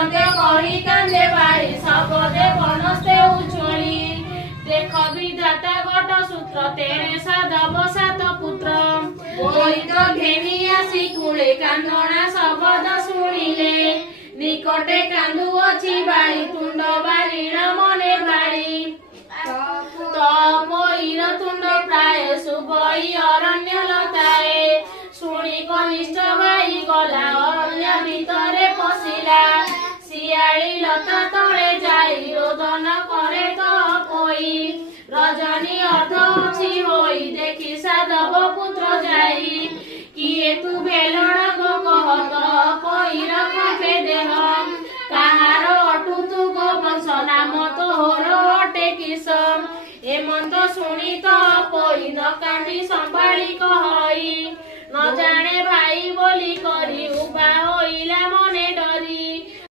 अंत्य कही कांदे बाड़ी सबदे बनस्ते उछुली देख विधाता गट सूत्र तेरे साधव सात पुत्र बोईत घेनी आसी कूले कांदणा शब्द शुणिले निकटे कांदुअछि बाड़ी तुंड बारीण मने भारी तपोईर तुंड प्राय सुबई अरण्य लताए शुणी कनिष्ठ भाई गला अरण्य भितरे पशिला शियाली लता तले जाई रोदन करे तपोई रजनी अर्ध अछि होई देखि साधव पुत्र जाई किए तू भेलण गो कहत पईर कहे देह काहार अटु तू गो वंश नाम तोहर अटे किस एमंत शुणी तपोई न कांदी संभाळी कहई